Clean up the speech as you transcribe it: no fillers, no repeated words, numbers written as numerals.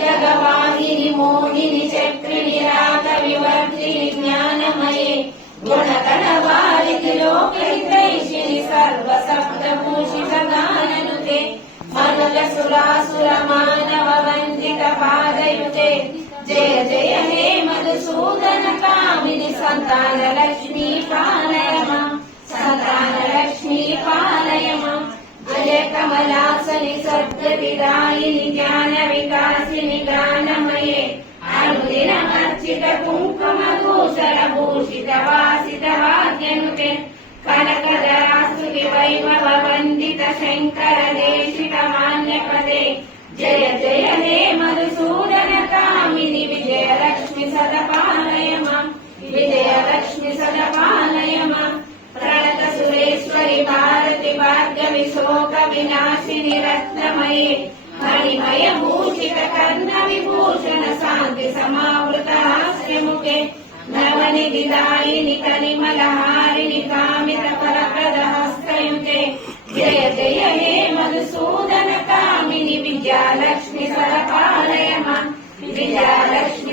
जगवाहिनि मोहिनि चक्रिणि राग विवर्धिनि ज्ञानमये गुणगणवारिधि लोकहितैषिणि सर्वसप्तभूषित गाननुते मनुज सुरासुर मानव वन्दित पादयुते जय जय हे मधुसूदन कामिनि संतान लक्ष्मी पालय मां संतान लक्ष्मी पालय मां जय कमलासनि सद्गतिदायिनि ज्ञान विकासिनि गानमये अनुदिनमर्चित कुङ्कुमभूषण भूषित वासित भाग्यनुते कनकधरास्तुति वैभव वन्दित शङ्कर देशिक मान्यपदे जय जय हे मधुसूदन कामिनि विजयलक्ष्मि सदपालय मां विजयलक्ष्मि सदपालय मां प्रणत सुरेश्वरि भारति भाग्यवि शोक विनाशिनि रत्नमये मणिमय भूषित कर्ण विभूषण शान्ति समावृत हास्यमुखे नवनिधिदायिनि कलिमलहारिणि कामित फलप्रद हस्तयुते जय जय हे मधुसूदन कामिनि विद्यालक्ष्मि सदपालय मां विद्यालक्ष्मि